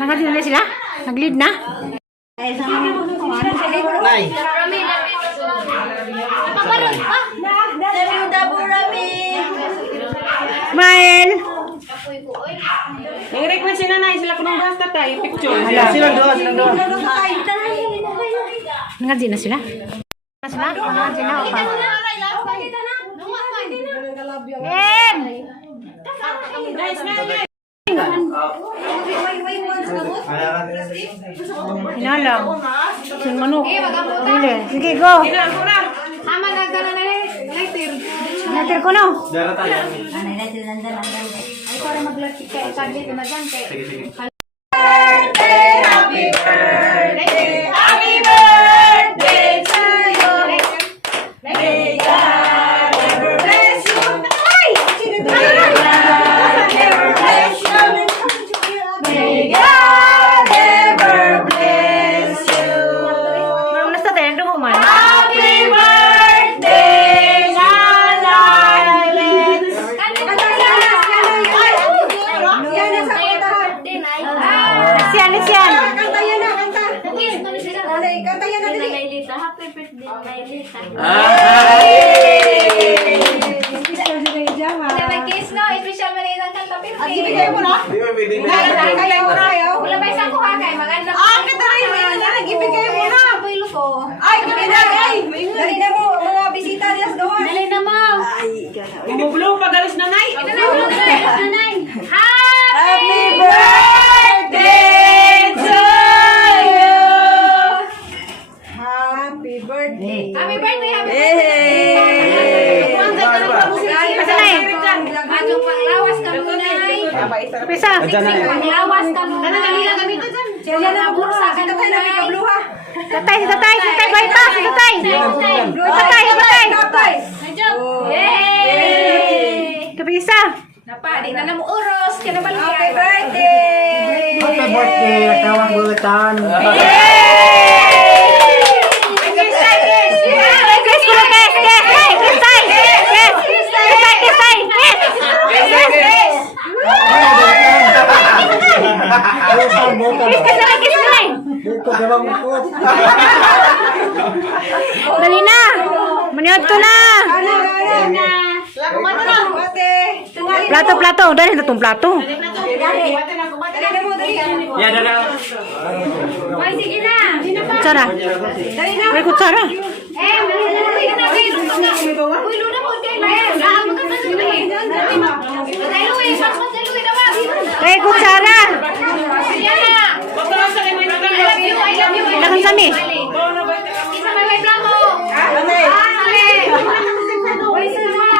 Nag-lead na sila? Nag-lead na? Nay. Mael! I-request si nanay sila kunong basta tayo picture. Silang doon, silang doon. Nag-lead na sila? Nag-lead na o pa? Em! Hinalang. Sing manok. Dili. Sige, go. Letter ko no. Dara tayo. Happy birthday, Maylita. Nag-kiss no, special man isang kanta pero. Ibigay mo na. Kaya mo na yo. Wala ba isang kuha kay maganda. Kita rin na nag-ibigay mo na. Pulo ko. Ay, ay. Dali na mo mga bisita dias doon. Dali na mo. Bumublo pagalis nanay. Ito na mo nanay. Happy birthday to you. Happy birthday. Happy birthday. Bagong panglawas ka muna. Pisa. Panglawas ka muna. Kanila kami to dyan. Diyan na bursa ka na tayo na kabluha. Tatay, bay pa, tatay. Tatay. Yay! Kapisa. Napa, di na mo uros. Happy birthday! Happy birthday, kawang bulatan. Dali na. Maniod ko na. Plato. Dali na itong plato. Ya, dada. Ay, sige na. Kutsara. May kutsara. Sige na. Uy, luna po kayo. Lahat ka pa sa tuloy. Patay luwi. Patay naman. May kutsara. Sige na. I love you. Ilakan sami. Isa may plamo. Uy, sama.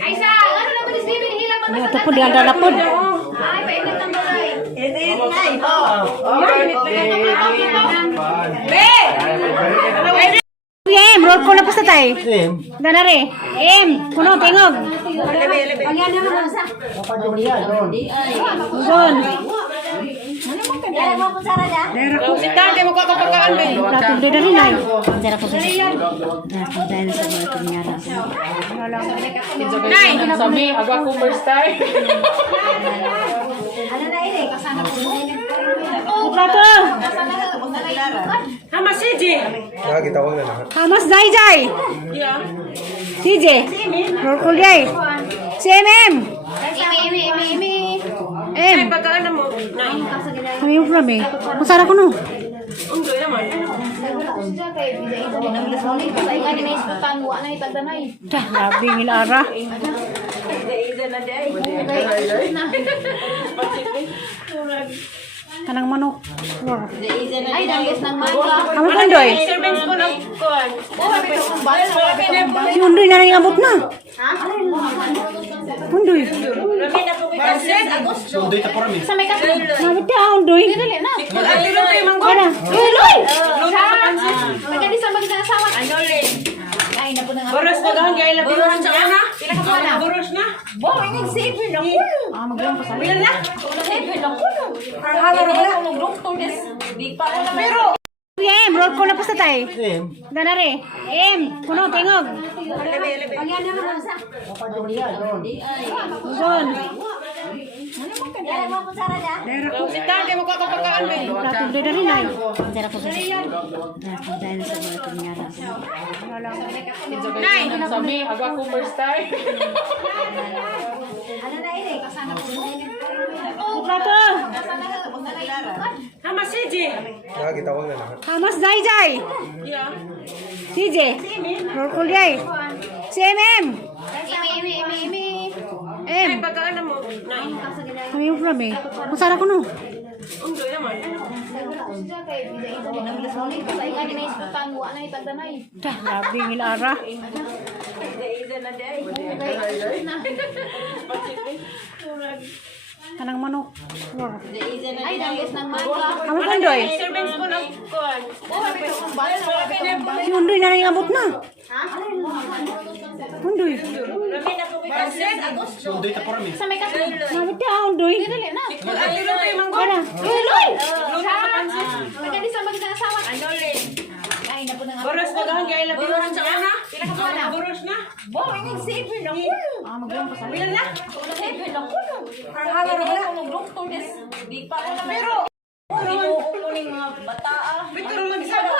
Ay, sa. Ano na po ni Steven? Hilang pa Ito po, di anda na po. Ay, painit ang balay. Em, roll ko na po sa tay. Danare. Kuno, tingog. Doon. Si tatay mo kakapakaan ba? Plato din na rin ay. Nay, sabi, agwa ko first time. Plato. Hama si G. Hamas Jai. CJ. Roll ko yay. Si MM. Ay, pagkaan na mo. Nay. Kami yung from eh. Masara ko no. Undoy naman. Dah, labi ngilara. Kanang manok. Wow. Ay, dangis ng mangga. Amo Undoy. Servings ko ng kuwan. Si Undoy na rin abot na. Undoy. Sundoy ta po rami. Sa may kape. Nabot ka Undoy. Dali na. Kana. Uloy. Magkadi sa mag-asawa. Ay, na po na nga. Boros na gahang gaya labi mo na. Pila ka pa na? Boros na. Bo, may nag-save na kulo. Maglang pa sa. Pila na. Save na kulo. Ano na ako mag-doktor des. Di pa ako na pero Em, roll ko na po sa tay. Danare. Kuno, tingog. Ayan na naman sa. Doon. Dala mo ko sara ya. Sita, kaya magkakapakaan ba? Plato do dari na. Dara ko sa. Dahil sa mga kunyara. Nay! Sabi, agwa ko first time. Ano na ini? Kasana ko mo. Plato. Nama siji. Hamas Jai Jai. CJ. Rokul Jai. CMM. Imi. M. Pagkaan na mo. Nay. Kami yung from eh. Masara ko no. Undoy naman. Dah, grabe ng ara. Kanang manok. Ay, dangis ng mangga. Kamu kundoy. Servings po ng kuwan. Si Undoy na rin abot na. Undoy. Sundoy ta promise. Sa may kape. Nabot ka Undoy. Dali na. Ay, luto yung manggo. Kana. Uloy! Magkadi sa mag-asawa. Ay, na po na nga. Boros na gahang gaya labi. Boros na. Boros na. Bo, ini sipin na kulo. Bilan na. Sipin na kulo. Ang doktor des. Di pa na pero kuning mga bata. Pero mag-isama.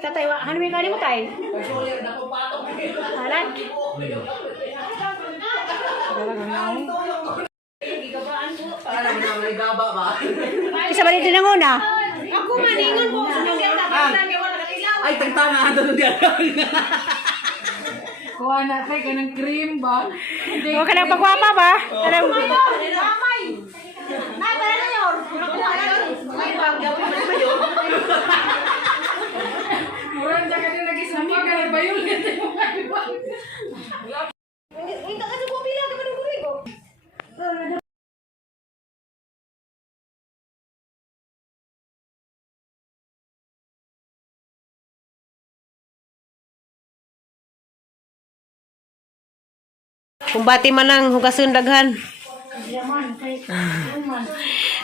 Tatay, ano may kani mo tay? Halat. Isa ba dito nang una? Ako maningon po. Ay, tagtanga doon diyan. Kuha na tayo ka ng cream ba? Huwag ka nang pagwapa ba? Alam mo. Ay, para na yun. Murang ka din lagi sa mga ka ba yun? Minta ka sa pupila ka ng guri ko. Kumbati man lang hugasun daghan.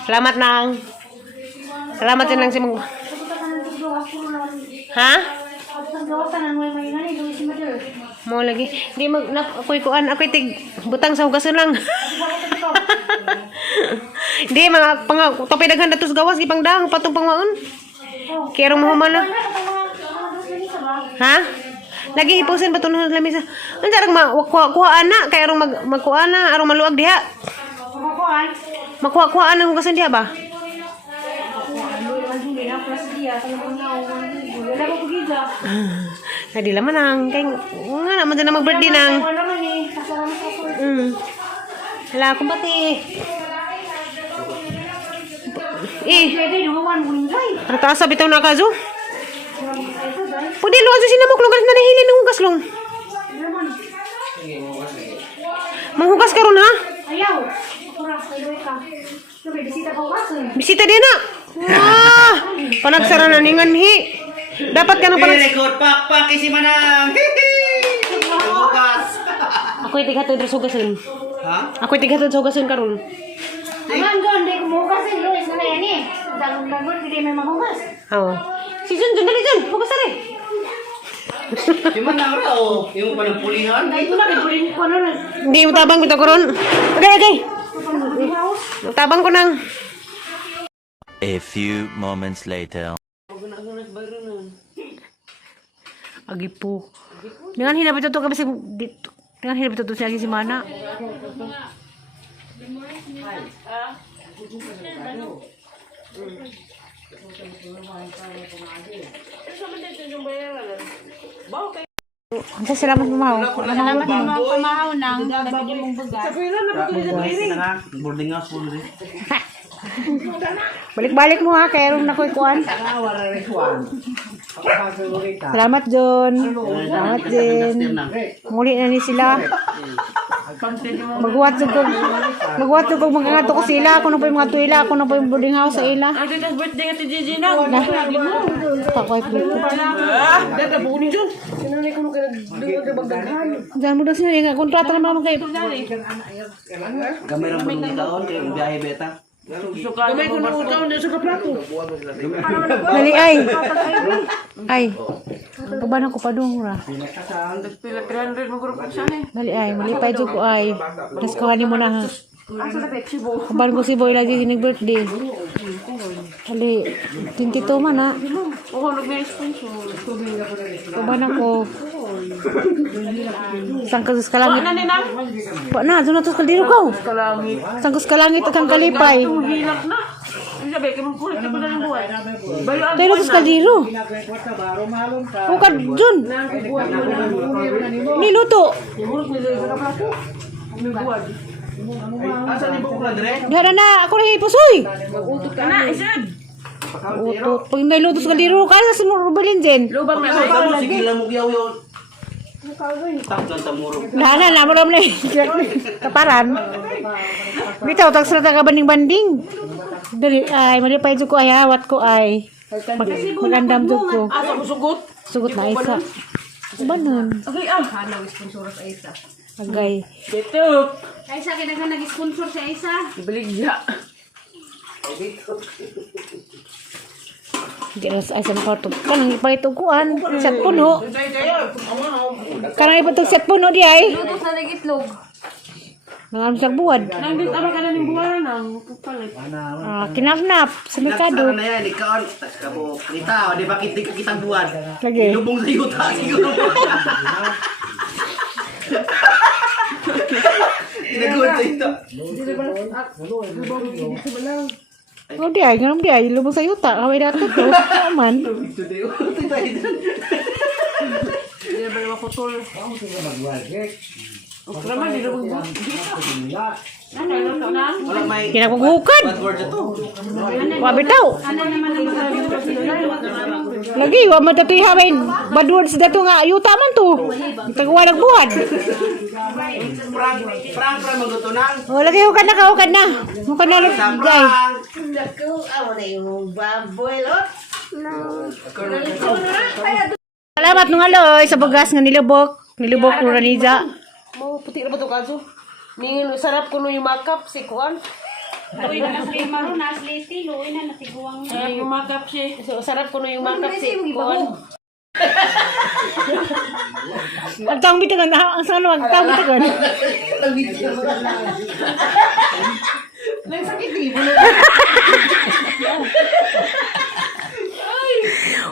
Salamat nang. Salamat din lang si Mang. Ha? Mo lagi. Di mag ako'y kuan, ako'y tig butang sa hugasun lang. Di mga topi daghan datos gawas gipang dang patong pangwaon. Kaya mo humana. Ha? Lagi hipusin ba tunod lamisa? Ang sarang makuha na kay arong magkuha na arong maluag diha. Makuha ang hugasan diha ba? Hindi laman ang kay nga naman na mag-birthday nang. Hala, kumpati. Ano taas bitaw na kazo? Pwede luwag sa sinamok lugar na nahilin ng hugas long. Manghugas ka ron ha? Ayaw. Bisita din na. Panagsara na ningan hi. Dapat ka nang Record pak isi manang. Bukas. Ako'y tigatod sa hugasun. Ha? Ako'y tigatod sa hugasun karon. Aman doon, di kumukas eh. Luis na yan eh. Dagon-dagon, hindi may mahugas. Oo. Si Jun, dali Jun. Hugas na rin. Di man na raw, yung panagpulihan. Ito na, pipurin ko ano na. Hindi mo tabang ko karon. Okay. Tabang ko nang. A few moments later. Agi po. Dengan hinap itu kasi dengan hinap itu siya si mana. Salamat pamahaw. Salamat Pamahaw nang nabili mong bugas. Boarding house po rin. Balik-balik mo ha, kaya rin nakoy kuan. Salamat John. Salamat Jen. Muli na ni sila. Magwat ko magkangato ko sila. Kuno pa yung mga tuila, kuno pa yung boarding house sa ila. Ang tita's birthday nga ti Gigi na. Pakoy plito. Dada, bukunin dyan. Sinanay ko nung kinagdungod na bagdaghan. Diyan mo daw sila, kontrata naman kayo. Gamay lang mo taon kay biyahe beta. Gamay ko nung ikaw na sa kaplato. Dali ay. Ay. Kabanan ko pa dong ra. Pila 300 mo group sa ni. Mali ay, malipay jud ko ay. Tapos kuhanin mo na ha. Asa na Pepsi bo? Kabanan ko si Boy lagi sinig birthday. Hali, 22 man ha. Oo, nag-sponsor. Kabanan ko. Sangkus ka langit. Ano ni nang? Pa na, doon na to kaldiro ko. Kalangit. Sangkus ka langit at kang kalipay. Hilak na. Ang sabi, kaya magpulit ko na ng buhay. Bayo ang Tayo na to kaldiro. Bukad dun. Niluto. Murag nila sa kaplato. May buwan. Asa ni Bukla dire? Dara na, ako na ipusoy. Utot ka na, isad. Utot. Pag niluto sa kaldiro, kaya sa Rubalin din. Lubang na Asa kayo. mo sige lang mo yaw yaw. Takdan ta muro. Nana, naman na kaparan. Bitaw, tagsara ka banding-banding. Dali, ay, malipay jud ko ay, hawat ko ay. Magandam jud ko. Asa ko sugot? Sugot na isa. Banon. Okay, hanaw sponsor sa isa. Agay. Betuk. Ay, sa akin na nag-sponsor siya isa. Beligya. Di na sa isang kwarto. Kanang ipalituguan. Set puno. Kanang ipatog set puno di ay. Luto sa nagitlog. Nangalam sa buwad. Nandit ama ka na ng buwan nang pupalit. Kinafnap sa merkado. Nagsara na yan, ikaw. Kabo, kita, di ba kita kitang buwan? Lagi. Lubong sa yuta siguro. Tinaguan sa yuta. Oh di ay, ganun di ay. Lubog sa yuta. Kaway dato to. Aman. Hindi ba naman putol? Okay naman, hindi naman buwan. Ano, luto na? Wala may Kinapagukad. bad word ito. Wabitaw. Ano naman ang Lagi, wa matatoy hawin. Bad words dato nga. Yuta man to. Tagawa nagbuwad. Prank magutunan. Oh, lagi hukad na ka, hukad na. Hukad na Sa lang. Gay. Salamat nung aloy sa bugas nga nilubok. Nilubok ko Ranija. Mo puti na ba to kaso? Ni sarap ko no yung makeup si Kuan. Luwi na kasi maroon na asleti. Luwi na natiguang. Yung makeup si. So, sarap ko no yung makeup si Kuan. Ang taong bitagan. Ang saan ang taong bitagan. Nang sakit di mo.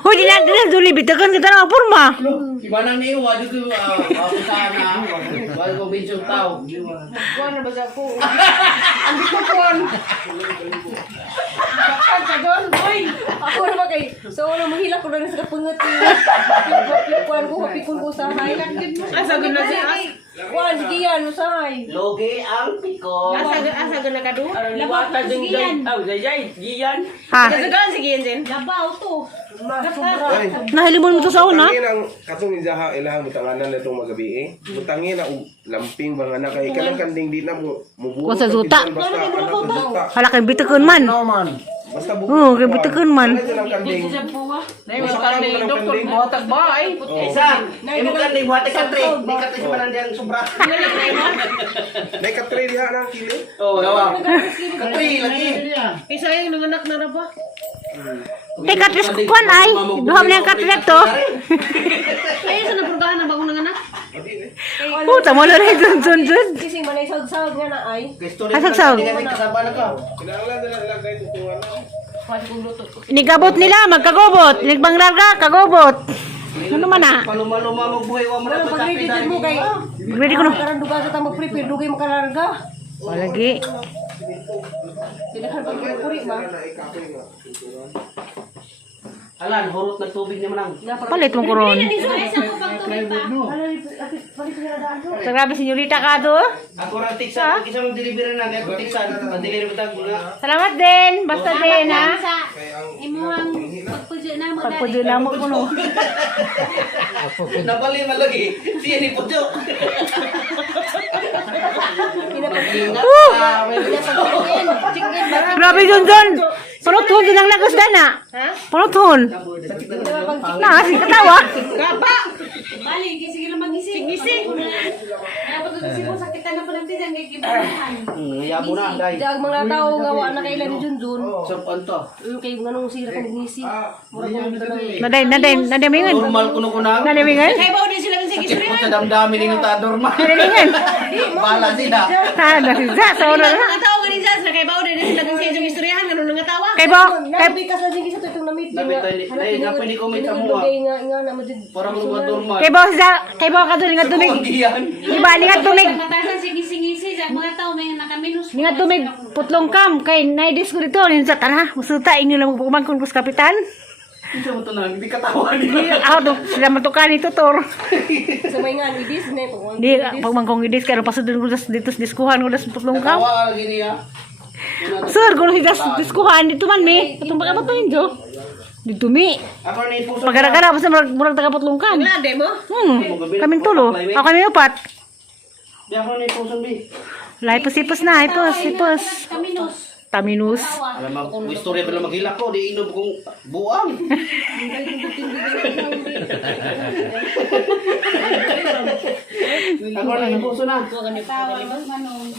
Hoy, di na duli bitagan kita na purma. Ibanang ni wadi ko sana. Wadi ko binsong tao. Kuan na ba sa ko? Andi ko Kuan. Bakit ka doon? Hoy! Ako na ba kay? So, ano, mahila ko na sa kapungat yung Kuan ko, hapikon ko sa hay. Asa gud na siya? Kuan, sige yan, usahay. Logi ang piko. Asa gud na ka doon? Liwata ding jay. Jay, giyan. Ha? Kasagaan, sige yan din. Labaw to. Nahilimon mo to sa una. Tangin ang katong izaha ilang butanganan na itong magabi eh. Butangin na lamping bang anak kay kanang kanding di na mo mubuo. Sa zuta. Basta anak ng zuta. Hala kay bitagan man. Basta Oo, kay bitagan man. Ano ang kanding? Dahil mo sa ni doktor, buhatag ba ay? Isa, imo kan ni buhat ka tre. Di ka tre man ang sobra. Nay katre diha nang kili. Oh, dawa. Katri lagi. Isa yung nanganak na ra ba? Tay katris kuan ay. Duha man ang katris to. Ay, sa napuntahan na bagong nanganak? Puta mo na rin dun. Kising manay sawd-sawd nga na ay. Asagsaw. Kasaba na ka. Kinahanglan nila ilang kay tutuan na. Pwede kong luto. Inigabot nila, magkagobot. Inigbanglarga, kagobot. Ano man na? Paluma-luma magbuhay wa mo na Pag ready din mo kay. Ready ko na. Karang duga sa tamo prepare dugay makalarga. O, lagi. Dinahan pag kuri ba? Alan, hurot ng tubig naman ang. Palit mo koron. Sa grabe, senyorita ka to. Ako ra tiksa, isa mong delivery na ako tiksa, pa-deliver ko tag mga. Salamat din. Basta din, ha. Sa imuhang pagpudyo na mo Pagpudyo na mo ko, no. Napali malagi. Siya ni Pujo. Grabe, John. Panuthon din ang lagos dana. Panuthon. Na, kasi katawa. Kapa! Bali, sige lang magising. Gising. Yabo na, day. Dag mga tao nga wa na kailan ni Junjun. So, anto. Kay nganong sira kang ngisi. Mura ko nito lang. Naday mingan. Normal kuno kuna. Naday mingan. Sakit ko sa damdamin ng tador man. Naday mingan. Bala sila. Ha, nasiza sa oras na. Kay ba? Nabikas na sige sa tutong namit. Napitay nga pwede ko mit sa mua. Nga na madid. Para mo normal. Kay ba ka tulig nga tulig. Giyan. Ibali nga tulig. Matasan sige-sige sa mga tao may nakaminus. Nga tumig putlong kam kay naidis ko dito ninsa tara musuta inyo lang pumangkon ko sa kapitan. Isa mo to na, hindi katawa Di niya. ako sila matukan ni tutor. Sa may nga ibis na ito. Di pagmangkong idis kay pasudon ko dito sa diskuhan ko sa putlong kam. Katawa lagi niya. Sir, gulo hidas diskuhan dito man mi. Katong baka ba jo? Dito mi. Ako na ipuso. Pagara-gara basta murag taga putlong kam. Lade mo? Kaming tulo. Ako kami upat. Di ako na ipuso, bi. Lai pusipos na, ipos. Kaminus. Taminus. Alam mo, istorya pa lang maghila ko, di inom kong buang. Ako na ipuso na. Tawa, manong.